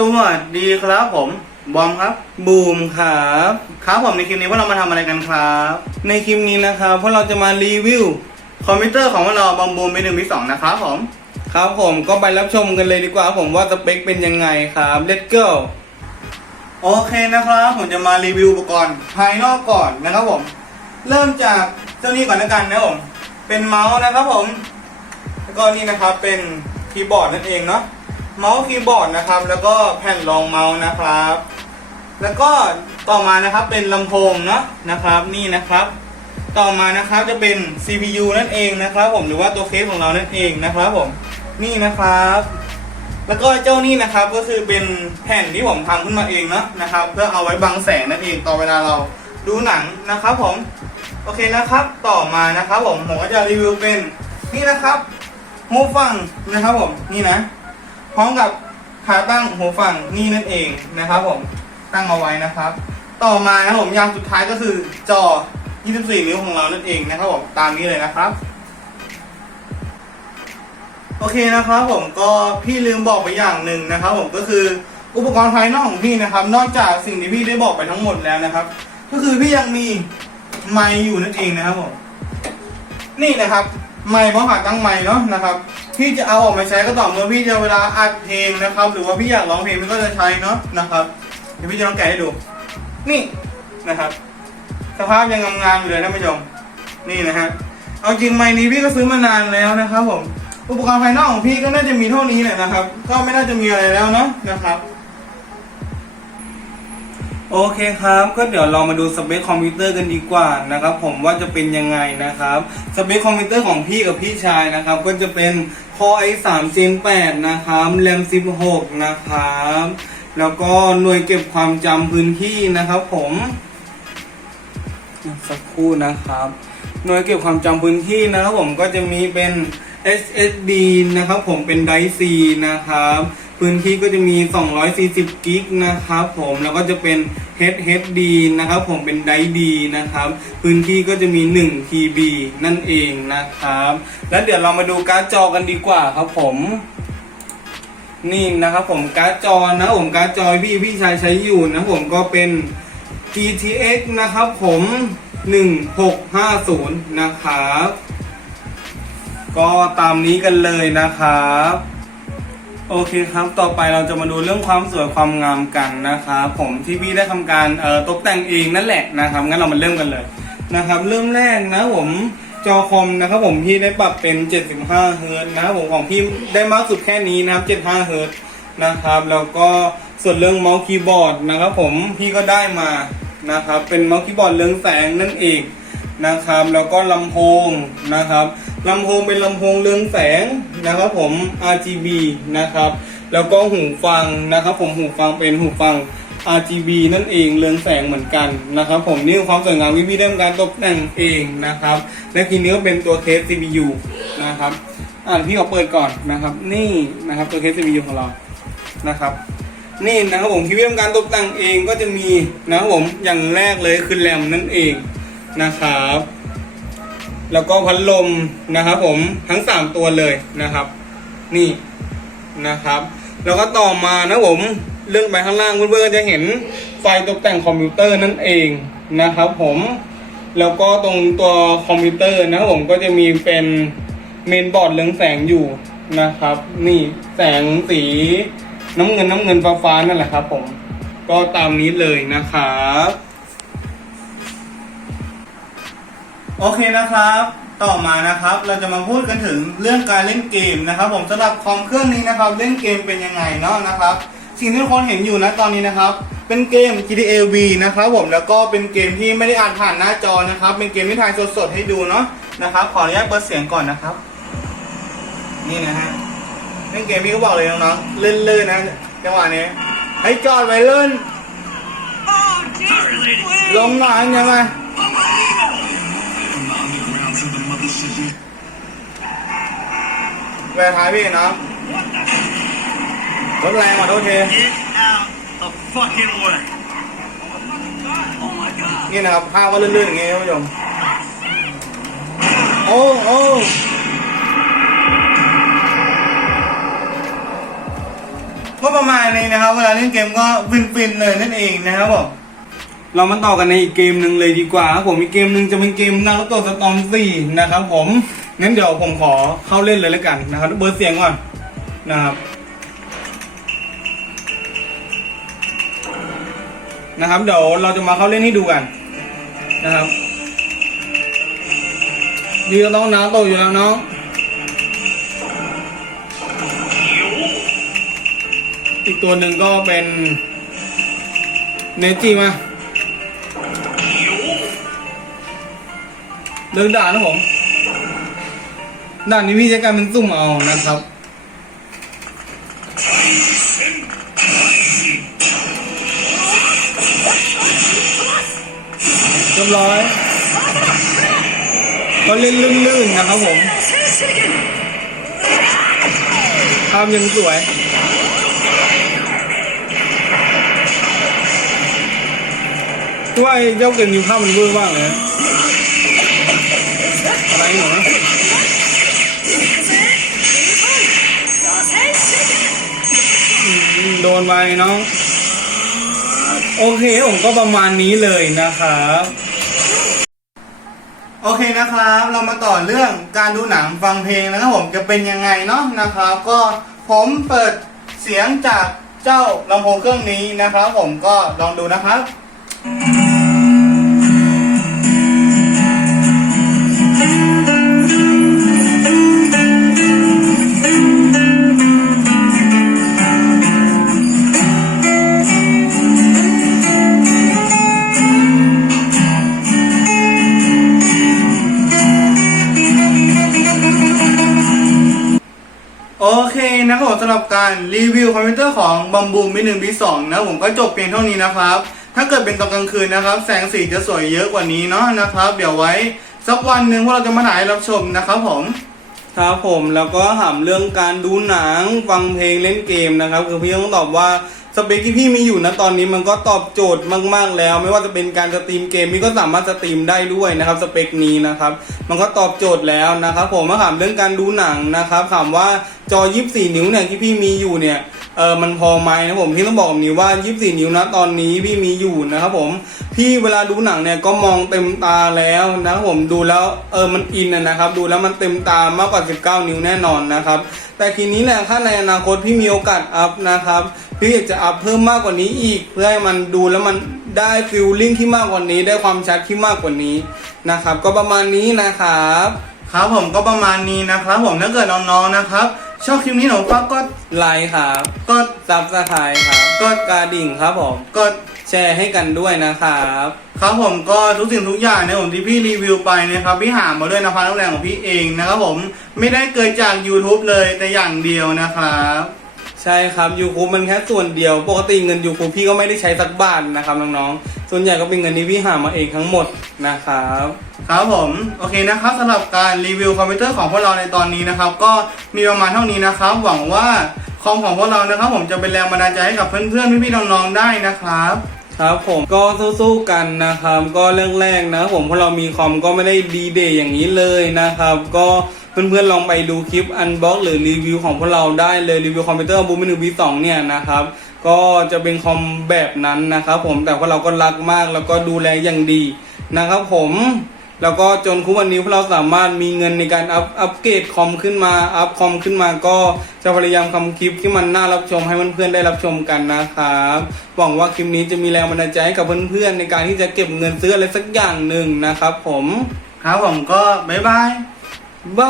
สวัสดีครับผมบอมครับ บูมครับครับผมในคลิปนี้พวกเรามาทำอะไรกันครับ ในคลิปนี้นะครับพวกเราจะมารีวิวคอมพิวเตอร์ของพวกเราบอมบูมปีหนึ่งปีสองนะครับผมครับผมก็ไปรับชมกันเลยดีกว่าผมว่าสเปคเป็นยังไงครับ let's go โอเคนะครับผมจะมารีวิวอุปกรณ์ภายนอกก่อนนะครับผม เริ่มจากเจ้านี้ก่อนแล้วกันนะครับผมเป็นเมาส์นะครับผมแล้วก็นี่นะครับเป็นคีย์บอร์ดนั่นเองเนาะ เมาส์คีย์บอร์ดนะครับ แล้วก็แผ่นรองเมาส์นะครับ แล้วก็ต่อมานะครับเป็นลำโพงเนาะนะครับ นี่นะครับ ต่อมานะครับจะเป็น CPU นั่นเองนะครับ ผมหรือว่าตัวเคสของเรานั่นเองนะครับผมนี่นะครับ แล้วก็เจ้านี่นะครับก็คือเป็นแผ่นที่ผมทำขึ้นมาเองเนาะนะครับ เพื่อเอาไว้บังแสงนั่นเองตอนเวลาเราดูหนังนะครับผมโอเคนะครับ ต่อมานะครับผมผมก็จะรีวิวเป็นนี่นะครับหูฟังนะครับผมนี่นะ พร้อมกับขาตั้งหูฟังนี่นั่นเองนะครับผมตั้งเอาไว้นะครับ ต่อมาครับผมอย่างสุดท้ายก็คือจอ 24 นิ้วของเรานั่นเองนะครับผมตามนี้เลยนะครับ โอเคนะครับผมก็พี่ลืมบอกไปอย่างหนึ่งนะครับ ผมก็คืออุปกรณ์ภายนอกของพี่นะครับ นอกจากสิ่งที่พี่ได้บอกไปทั้งหมดแล้วนะครับ ก็คือพี่ยังมีไมค์อยู่นั่นเองนะครับผมนี่นะครับ ไมค์เพราะขาตั้งไมค์เนาะนะครับพี่จะเอาออกมาใช้ก็ต่อเมื่อพี่จะเวลาอัดเพลงนะครับ หรือว่าพี่อยากร้องเพลงพี่ก็จะใช้เนาะนะครับเดี๋ยวพี่จะลองแกะให้ดู นี่นะครับ สภาพยังงามๆอยู่เลยท่านผู้ชมนี่นะฮะเอาจริงไมค์นี้พี่ก็ซื้อมานานแล้วนะครับ ผม อุปกรณ์ภายนอกของพี่ก็น่าจะมีเท่านี้แหละนะครับ ก็ไม่น่าจะมีอะไรแล้วเนาะนะครับ โอเคครับ ก็เดี๋ยวเรามาดูสเปคคอมพิวเตอร์กันดีกว่านะครับ ผมว่าจะเป็นยังไงนะครับสเปคคอมพิวเตอร์ของพี่กับพี่ชายนะครับ ก็จะเป็น Core i3 Gen 8นะครับ RAM 16 นะครับ แล้วก็หน่วยเก็บความจำพื้นที่นะครับ ผมสักครู่นะครับ หน่วยเก็บความจำพื้นที่นะครับ ผมก็จะมีเป็น SSD นะครับ ผมเป็น Drive C นะครับ พื้นที่ก็จะมี 240 กิกนะครับผมแล้วก็จะเป็น HDD นะครับผมเป็น Drive D นะครับ พื้นที่ก็จะมี 1 TB นั่นเองนะครับ แล้วเดี๋ยวเรามาดูการ์ดจอกันดีกว่าครับผมนี่นะครับผมการ์ดจอนะผมการ์ดจอพี่พี่ชายใช้อยู่นะผมก็เป็น GTX นะครับผม 1650 นะครับ ก็ตามนี้กันเลยนะครับ โอเคครับ ต่อไปเราจะมาดูเรื่องความสวยความงามกันนะครับผมที่พี่ได้ทำการเอ่อตกแต่งเองนั่นแหละนะครับ งั้นเรามาเริ่มกันเลยนะครับ เริ่มแรกนะผมจอคอมนะครับผมพี่ได้ปรับเป็น 75 เฮิร์ตนะครับผมของพี่ได้มากสุดแค่นี้นะครับ 75 เฮิร์ตนะครับ แล้วก็ส่วนเรื่องเมาส์คีย์บอร์ดนะครับ ผมพี่ก็ได้มานะครับ เป็นเมาส์คีย์บอร์ดเรืองแสงนั่นเองนะครับ แล้วก็ลำโพงนะครับ ลำโพงเป็นลำโพงเรืองแสงนะครับผม RGB นะครับ แล้วก็หูฟังนะครับ ผมหูฟังเป็นหูฟัง RGB นั่นเองเรืองแสงเหมือนกันนะครับ ผมนี่คือความสวยงามที่พี่ได้การตกแต่งเองนะครับ และทีนี้ก็เป็นตัวเคส CPU นะครับอ่าพี่ขอเปิดก่อนนะครับ นี่นะครับตัวเคส CPU ของเรานะครับนี่นะครับผมที่พี่ทำการตกแต่งเองก็จะมีนะครับผมอย่างแรกเลยคือแรมนั่นเองนะครับ แล้วก็พัดลมนะครับผมทั้ง3ตัวเลยนะครับ นี่นะครับ แล้วก็ต่อมานะผมเลื่อนไปข้างล่างเพื่อนๆจะเห็นไฟตกแต่งคอมพิวเตอร์นั่นเองนะครับผมแล้วก็ตรงตัวคอมพิวเตอร์นะครับผมก็จะมีเป็นเมนบอร์ดเรืองแสงอยู่นะครับ นี่แสงสีน้ำเงินน้ำเงินฟ้าฟ้าๆนั่นแหละครับผมก็ตามนี้เลยนะครับ โอเคนะครับ ต่อมานะครับเราจะมาพูดกันถึงเรื่องการเล่นเกมนะครับผมสำหรับคอมเครื่องนี้นะครับเล่นเกมเป็นยังไงเนาะนะครับ สิ่งที่ทุกคนเห็นอยู่นะตอนนี้นะครับ เป็นเกม GTA V นะครับผมแล้วก็เป็นเกมที่ไม่ได้อ่านผ่านหน้าจอนะครับ เป็นเกมที่ถ่ายสดๆให้ดูเนาะนะครับ ขออนุญาตเปิดเสียงก่อนนะครับ นี่นะฮะเล่นเกมพี่ก็บอกเลยน้องๆเลื่นๆนะจังหวะนี้ให้จอดไว้เลื่นลงหน่อยยังไง แวร์ท้ายพี่นาะรถแรงกว่าโทษทีนี่นะครับภาพก็ลื่นๆอย่างงี้ท่านผู้ชมโอ้โอ้ก็ประมาณนี้นะครับ เวลาเล่นเกมก็ฟินๆเลยนั่นเองนะครับผม เรามาต่อกันในอีกเกมหนึ่งเลยดีกว่าครับผมอีกเกมหนึ่งจะเป็นเกมนารูโตะสตอมสี่นะครับผมงั้นเดี๋ยวผมขอเข้าเล่นเลยแล้วกันนะครับเบอร์เสียงก่อนนะครับนะครับเดี๋ยวเราจะมาเข้าเล่นให้ดูกันนะครับดีก็ต้องนาโตอยู่แล้วเนาะอีกตัวหนึ่งก็เป็นเนจิมา เดินด่านนะผมด่านนี้พี่จะกายเป็นซุ่มเอานะครับเรียบร้อยก็เล่นลื่นๆนะครับผมภาพยังสวยว่าเจ้าเกมนี้ภาพมันเวอร์มากเลย ไหนูโดนไปเนาะโอเคผมก็ประมาณนี้เลยนะครับโอเคนะครับ เรามาต่อเรื่องการดูหนังฟังเพลงนะครับผมจะเป็นยังไงเนาะนะครับ ก็ผมเปิดเสียงจากเจ้าลำโพงเครื่องนี้นะครับ ผมก็ลองดูนะครับ เคนะครับสำหรับการรีวิวคอมพิวเตอร์ของบัมบูม B1 B2 นะผมก็จบเพียงเท่านี้นะครับ ถ้าเกิดเป็นตอนกลางคืนนะครับ แสงสีจะสวยเยอะกว่านี้เนาะนะครับ เดี๋ยวไว้ สักวันหนึ่งพวกเราจะมาถ่ายให้รับชมนะครับผม ครับผมแล้วก็ถามเรื่องการดูหนังฟังเพลงเล่นเกมนะครับ คือพี่ต้องตอบว่าสเปคที่พี่มีอยู่นะตอนนี้มันก็ตอบโจทย์มากๆแล้ว ไม่ว่าจะเป็นการสตรีมเกมพี่ก็สามารถสตรีมได้ด้วยนะครับสเปคนี้นะครับ มันก็ตอบโจทย์แล้วนะครับ ผมมาถามเรื่องการดูหนังนะครับถามว่าจอ 24 นิ้วเนี่ยที่พี่มีอยู่เนี่ย เออมันพอไหมนะผมพี่ต้องบอกนี้ว่า 24 นิ้วนะตอนนี้พี่มีอยู่นะครับผมพี่เวลาดูหนังเนี่ยก็มองเต็มตาแล้วนะครับผมดูแล้วเออมันอินนะนะครับ ดูแล้วมันเต็มตามากกว่า 19 นิ้วแน่นอนนะครับ แต่ทีนี้แหละถ้าในอนาคตพี่มีโอกาสอัพนะครับพี่อยากจะอัพเพิ่มมากกว่านี้อีก เพื่อให้มันดูแล้วมันได้ฟิลลิ่งที่มากกว่านี้ ได้ความชัดที่มากกว่านี้นะครับ ก็ประมาณนี้นะครับครับผมก็ประมาณนี้นะครับ ผมถ้าเกิดน้องๆนะครับ ชอบคลิปนี้หนูฟักก็ไลค์ครับก็ซับสไครต์ครับก็กระดิ่งครับผมก็แชร์ให้กันด้วยนะครับครับผมก็ทุกสิ่งทุกอย่างในผมที่พี่รีวิวไปนะครับพี่หามาด้วยนภาพแรงของพี่เองนะครับผมไม่ได้เกิดจาก YouTube เลยแต่อย่างเดียวนะครับ ใช่ครับยูคูมันแค่ส่วนเดียว ปกติเงินยูคูพี่ก็ไม่ได้ใช้สักบาทนะครับน้องๆ ส่วนใหญ่ก็เป็นเงินที่พี่หามาเองทั้งหมดนะครับ ครับผมโอเคนะครับสำหรับการรีวิวคอมพิวเตอร์ของพวกเราในตอนนี้นะครับ ก็มีประมาณเท่านี้นะครับ หวังว่าคอมของพวกเรานะครับ ผมจะเป็นแรงบันดาลใจให้กับเพื่อนๆพี่ๆน้องๆได้นะครับครับผมก็สู้ๆกันนะครับ ก็เรื่องแรกนะครับผมเพราะเรามีคอมก็ไม่ได้ดีเดย์อย่างนี้เลยนะครับ ก็ เพื่อนๆลองไปดูคลิปอันบล็อกหรือรีวิวของพวกเราได้เลยรีวิวคอมพิวเตอร์บูมหนึ่งวีสองเนี่ยนะครับก็จะเป็นคอมแบบนั้นนะครับผมแต่พวกเราก็รักมากแล้วก็ดูแลอย่างดีนะครับผมแล้วก็จนคุวันนี้พวกเราสามารถมีเงินในการอัพอัปเกรดคอมขึ้นมาอัพคอมขึ้นมาก็จะพยายามทำคลิปที่มันน่ารับชมให้เพื่อนๆได้รับชมกันนะครับหวังว่าคลิปนี้จะมีแรงบันดาลใจให้กับเพื่อนๆในการที่จะเก็บเงินซื้ออะไรสักอย่างหนึ่งนะครับผมครับผมก็บ๊ายบาย บ